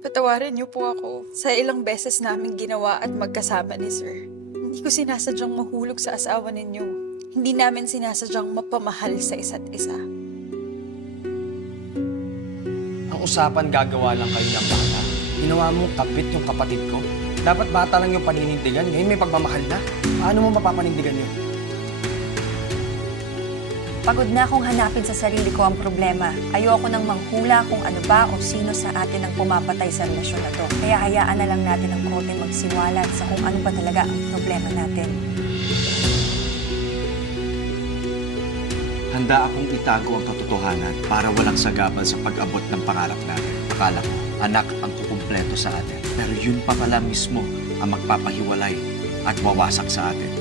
Patawarin niyo po ako sa ilang beses namin ginawa at magkasama ni Sir. Hindi ko sinasadyang mahulog sa asawa ninyo. Hindi namin sinasadyang mapamahal sa isa't isa. Ang usapan gagawa lang kayo ng bata. Ginawa mo kapit yung kapatid ko. Dapat bata lang yung paninindigan. Ngayon may pagmamahal na. Paano mo mapapanindigan yun? Pagod na akong hanapin sa sarili ko ang problema. Ayoko nang manghula kung ano ba o sino sa atin ang pumapatay sa relasyon na to. Kaya hayaan na lang natin ang korte magsiwalat sa kung ano ba talaga ang problema natin. Handa akong itago ang katotohanan para walang sagabal sa pag-abot ng pangarap natin. Akala ko, anak ang kukumpleto sa atin. Pero yun pa pala mismo ang magpapahiwalay at wawasak sa atin.